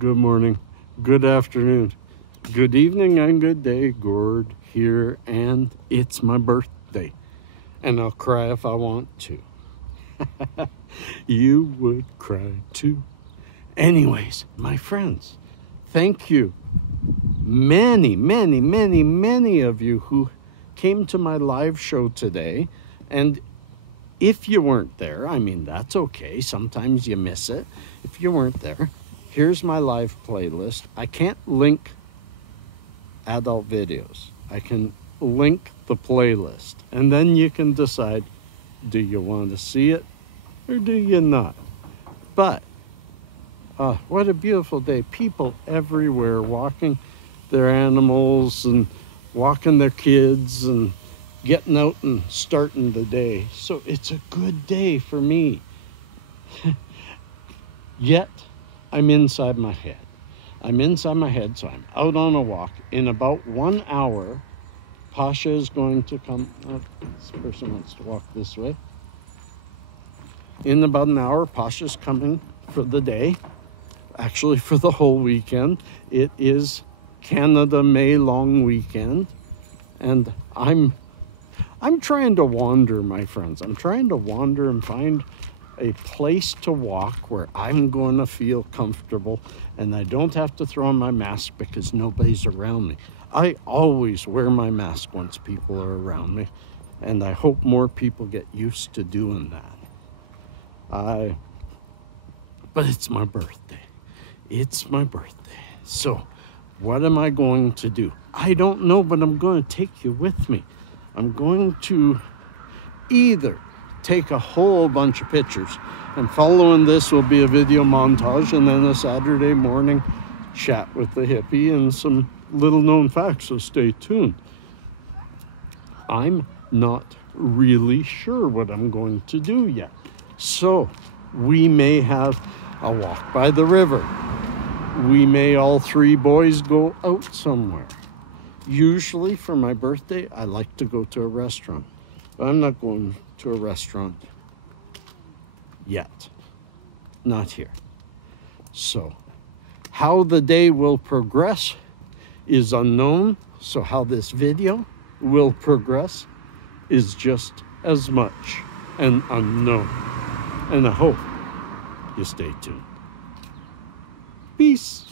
good morning, good afternoon, good evening, and good day. Gord here, and it's my birthday. And I'll cry if I want to. You would cry too. Anyways, my friends, thank you. Many of you who came to my live show today. And if you weren't there, I mean, that's okay. Sometimes you miss it. If you weren't there, here's my live playlist. I can't link adult videos. I can link the playlist. And then you can decide, do you want to see it or do you not? But, what a beautiful day. People everywhere walking their animals and walking their kids and getting out and starting the day. So it's a good day for me. Yet, I'm inside my head. I'm inside my head, so I'm out on a walk. In about 1 hour, Pasha is going to come. Oh, this person wants to walk this way. In about an hour, Pasha's coming for the day. Actually, for the whole weekend. It is Canada May long weekend. And I'm trying to wander, my friends. I'm trying to wander and find a place to walk where I'm going to feel comfortable and I don't have to throw on my mask because nobody's around me. I always wear my mask once people are around me, and I hope more people get used to doing that. But it's my birthday. It's my birthday. So what am I going to do? I don't know, but I'm going to take you with me. I'm going to either take a whole bunch of pictures, and following this will be a video montage and then a Saturday morning chat with the hippie and some little known facts, so stay tuned. I'm not really sure what I'm going to do yet. So we may have a walk by the river. We may all three boys go out somewhere. Usually for my birthday, I like to go to a restaurant. But I'm not going to a restaurant yet. Not here. So how the day will progress is unknown. So how this video will progress is just as much an unknown. And I hope you stay tuned. Peace.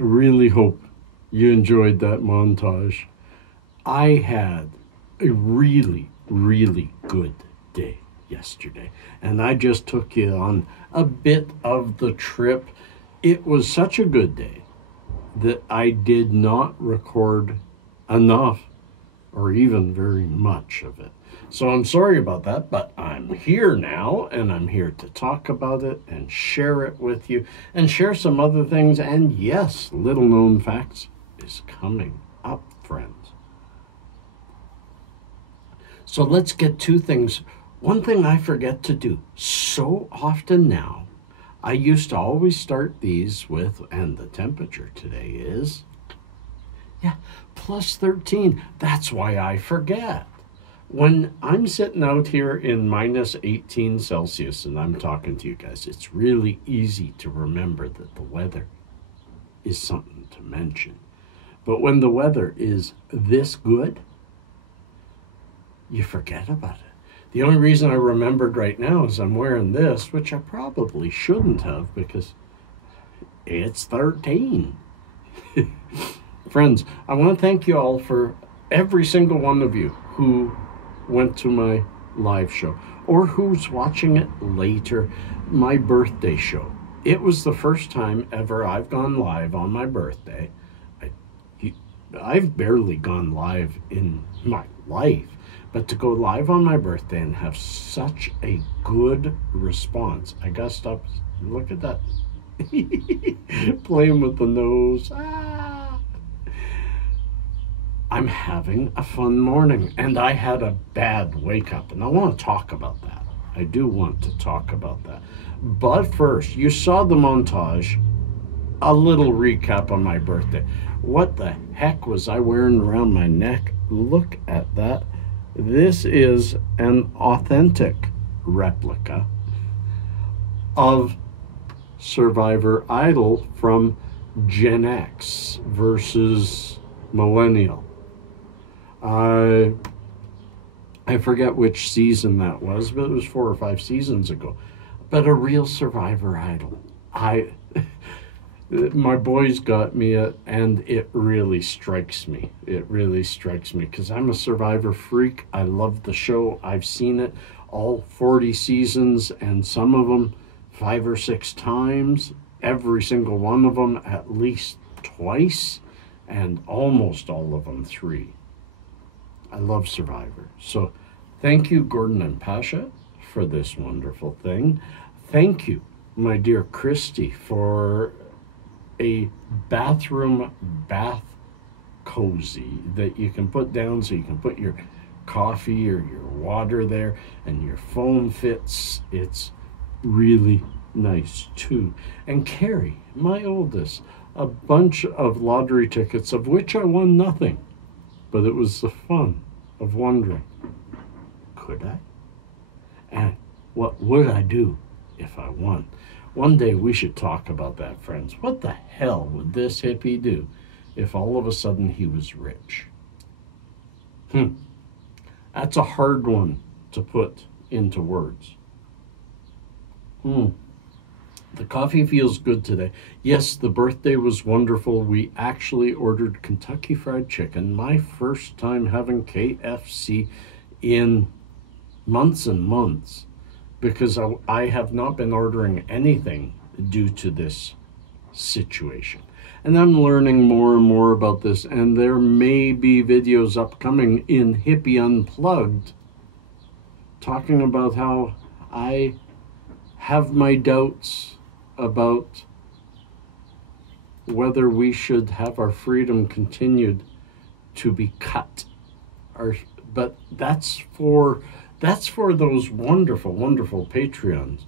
really hope you enjoyed that montage. I had a really, really good day yesterday, and I just took you on a bit of the trip. It was such a good day that I did not record enough or even very much of it. So I'm sorry about that, but I'm here now, and I'm here to talk about it and share it with you and share some other things. And yes, little known facts is coming up, friends. So let's get to things. One thing I forget to do so often now, I used to always start these with, and the temperature today is, plus 13. That's why I forget. When I'm sitting out here in minus 18 Celsius and I'm talking to you guys, it's really easy to remember that the weather is something to mention. But when the weather is this good, you forget about it. The only reason I remembered right now is I'm wearing this, which I probably shouldn't have because it's 13. Friends, I want to thank you all for every single one of you who went to my live show or who's watching it later, my birthday show. It was the first time ever I've gone live on my birthday. I've barely gone live in my life, but to go live on my birthday and have such a good response. I gotta stop. Look at that. Playing with the nose. I'm having a fun morning, and I had a bad wake up, and I want to talk about that. I do want to talk about that. But first, you saw the montage, a little recap on my birthday. What the heck was I wearing around my neck? Look at that. This is an authentic replica of Survivor Idol from Gen X versus Millennial. I forget which season that was, but it was 4 or 5 seasons ago. But a real Survivor Idol. My boys got me it, and it really strikes me. It really strikes me because I'm a Survivor freak. I love the show. I've seen it all 40 seasons, and some of them 5 or 6 times. Every single one of them at least twice, and almost all of them 3. I love Survivor. So thank you, Gordon and Pasha, for this wonderful thing. Thank you, my dear Christy, for a bathroom bath cozy that you can put down so you can put your coffee or your water there and your phone fits. It's really nice too. And Carrie, my oldest, a bunch of lottery tickets of which I won nothing. But it was the fun of wondering, could I? And what would I do if I won? One day we should talk about that, friends. What the hell would this hippie do if all of a sudden he was rich? That's a hard one to put into words. The coffee feels good today. Yes, the birthday was wonderful. We actually ordered Kentucky Fried Chicken. My first time having KFC in months and months, because I have not been ordering anything due to this situation. And I'm learning more and more about this, and there may be videos upcoming in Hippie Unplugged talking about how I have my doubts about whether we should have our freedom continued to be cut. But that's for those wonderful, wonderful Patreon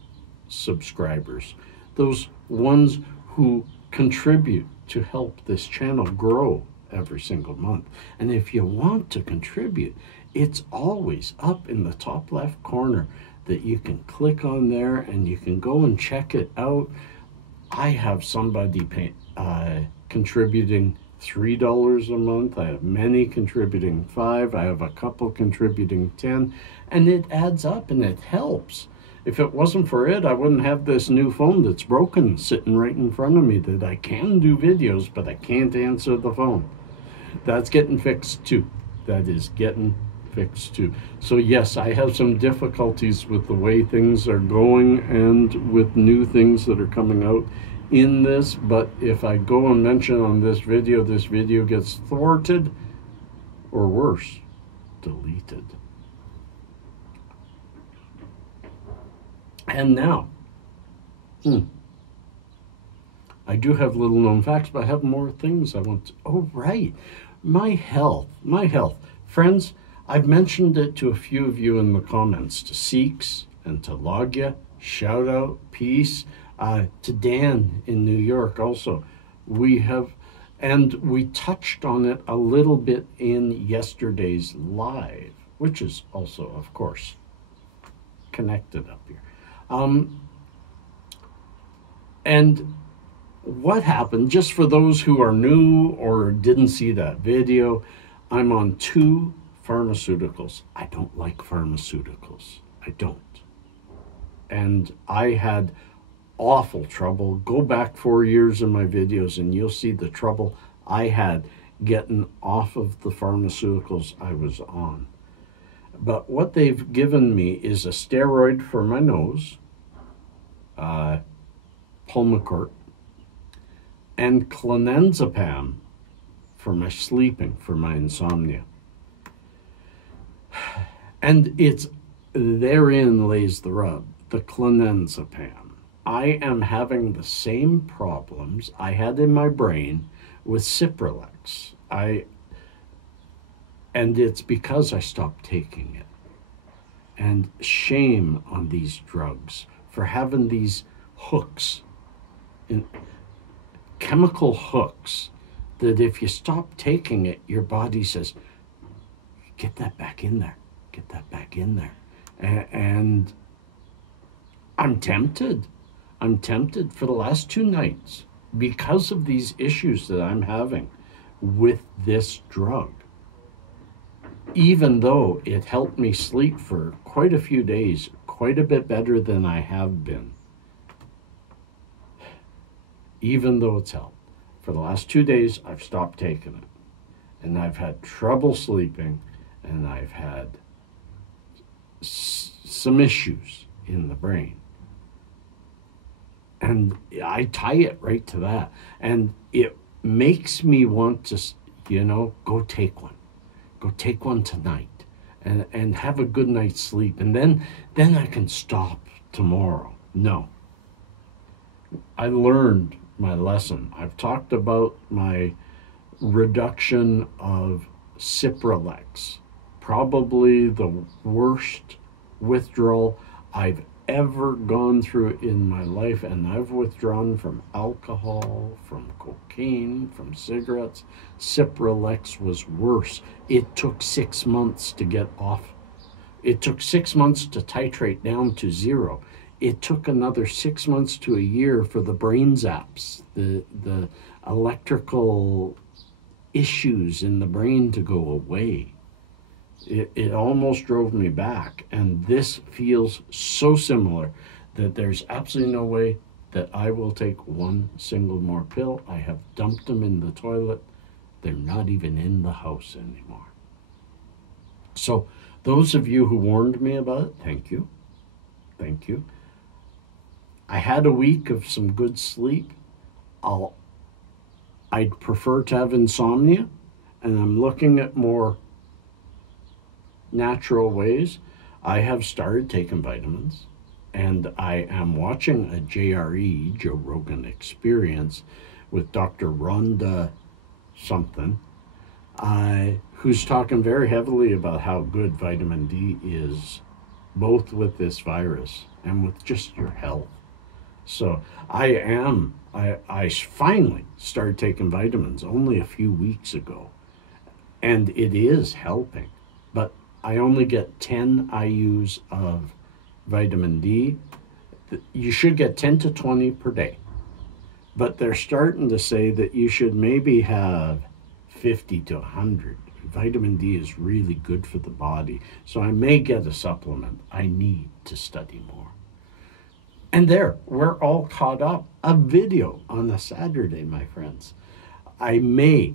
subscribers, those ones who contribute to help this channel grow every single month. And if you want to contribute, it's always up in the top left corner that you can click on there and you can go and check it out. I have somebody contributing $3 a month. I have many contributing $5. I have a couple contributing $10, and it adds up and it helps. If it wasn't for it, I wouldn't have this new phone that's broken sitting right in front of me that I can do videos, but I can't answer the phone. That's getting fixed too. That is getting fixed too. So yes, I have some difficulties with the way things are going and with new things that are coming out in this, but if I go and mention on this video gets thwarted, or worse, deleted. And now, I do have little known facts, but I have more things I want to, oh right, my health. Friends, I've mentioned it to a few of you in the comments, to Sikhs and to Logya, shout out, peace, to Dan in New York also. We touched on it a little bit in yesterday's live, which is also, of course, connected up here. And what happened, just for those who are new or didn't see that video, I'm on 2 pharmaceuticals. I don't like pharmaceuticals. I don't. And I had awful trouble. Go back 4 years in my videos and you'll see the trouble I had getting off of the pharmaceuticals I was on. But what they've given me is a steroid for my nose, Pulmicort, and Clonazepam for my sleeping, for my insomnia. And it's, therein lays the rub, the Clonazepam. I am having the same problems I had in my brain with Cipralex. And it's because I stopped taking it. And shame on these drugs for having these hooks, chemical hooks, that if you stop taking it, your body says, get that back in there, get that back in there. And I'm tempted. I'm tempted for the last 2 nights because of these issues that I'm having with this drug. Even though it helped me sleep for quite a few days, quite a bit better than I have been. Even though it's helped. For the last 2 days, I've stopped taking it. And I've had trouble sleeping, and I've had some issues in the brain. And I tie it right to that. And it makes me want to, go take one. Go take one tonight and have a good night's sleep. And then I can stop tomorrow. No. I learned my lesson. I've talked about my reduction of Cipralex. Probably the worst withdrawal I've ever gone through in my life, and I've withdrawn from alcohol, from cocaine, from cigarettes. Cipralex was worse. It took 6 months to get off. It took 6 months to titrate down to 0. It took another 6 months to a year for the brain zaps, the electrical issues in the brain to go away. It almost drove me back, and this feels so similar that there's absolutely no way that I will take one single more pill. I have dumped them in the toilet. They're not even in the house anymore. So those of you who warned me about it, thank you. Thank you. I had a week of some good sleep. I'd prefer to have insomnia, and I'm looking at more natural ways. I have started taking vitamins, and I am watching a JRE, Joe Rogan Experience, with Dr. Rhonda something, who's talking very heavily about how good vitamin D is, both with this virus and with just your health. So I finally started taking vitamins only a few weeks ago, and it is helping. But I only get 10 IUs of vitamin D. You should get 10 to 20 per day. But they're starting to say that you should maybe have 50 to 100. Vitamin D is really good for the body. So I may get a supplement. I need to study more. And there, we're all caught up. A video on a Saturday, my friends. I may,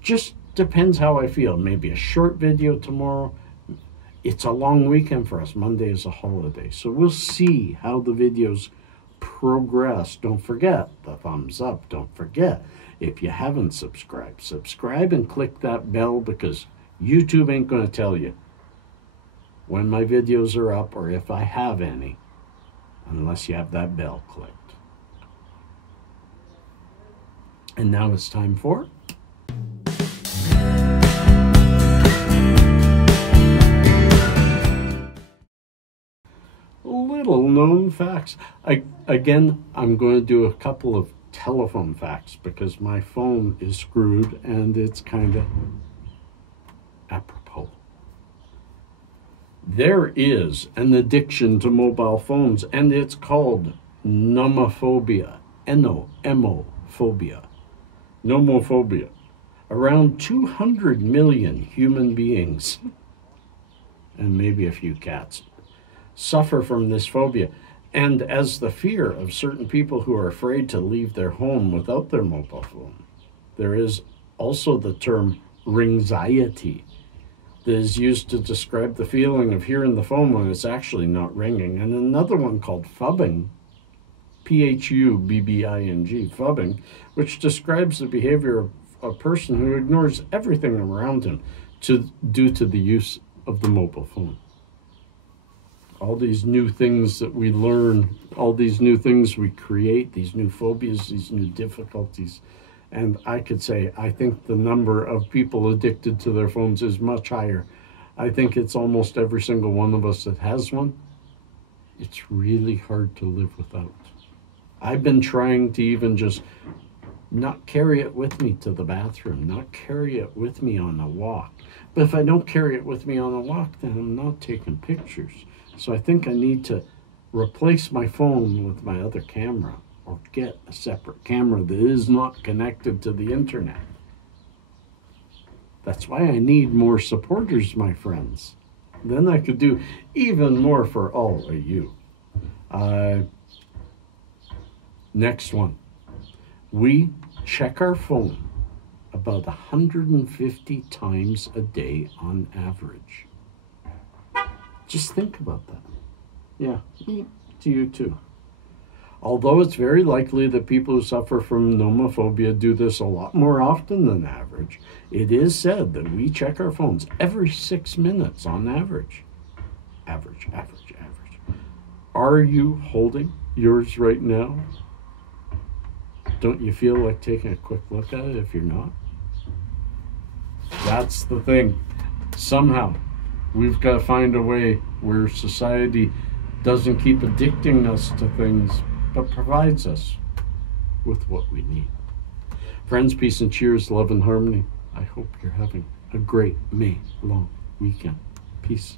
just depends how I feel, maybe a short video tomorrow. It's a long weekend for us. Monday is a holiday. So we'll see how the videos progress. Don't forget the thumbs up. Don't forget, if you haven't subscribed, subscribe and click that bell, because YouTube ain't going to tell you when my videos are up or if I have any, unless you have that bell clicked. And now it's time for little known facts. Again, I'm going to do a couple of telephone facts because my phone is screwed and it's kind of apropos. There is an addiction to mobile phones, and it's called nomophobia. N-O-M-O-phobia. Nomophobia. Around 200 million human beings, and maybe a few cats, suffer from this phobia. And as the fear of certain people who are afraid to leave their home without their mobile phone, there is also the term ringxiety that is used to describe the feeling of hearing the phone when it's actually not ringing. And another one called phubbing, P-H-U-B-B-I-N-G, phubbing, which describes the behavior of a person who ignores everything around him due to the use of the mobile phone. All these new things that we learn, all these new things we create, these new phobias, these new difficulties. And I could say, I think the number of people addicted to their phones is much higher. I think it's almost every single one of us that has one. It's really hard to live without. I've been trying to even just not carry it with me to the bathroom, not carry it with me on a walk. But if I don't carry it with me on a walk, then I'm not taking pictures. So I think I need to replace my phone with my other camera, or get a separate camera that is not connected to the internet. That's why I need more supporters, my friends. Then I could do even more for all of you. Next one. We check our phone about 150 times a day on average. Just think about that. Yeah, to you too. Although it's very likely that people who suffer from nomophobia do this a lot more often than average, it is said that we check our phones every 6 minutes on average. Average. Are you holding yours right now? Don't you feel like taking a quick look at it if you're not? That's the thing. Somehow, we've got to find a way where society doesn't keep addicting us to things, but provides us with what we need. Friends, peace and cheers, love and harmony. I hope you're having a great May long weekend. Peace.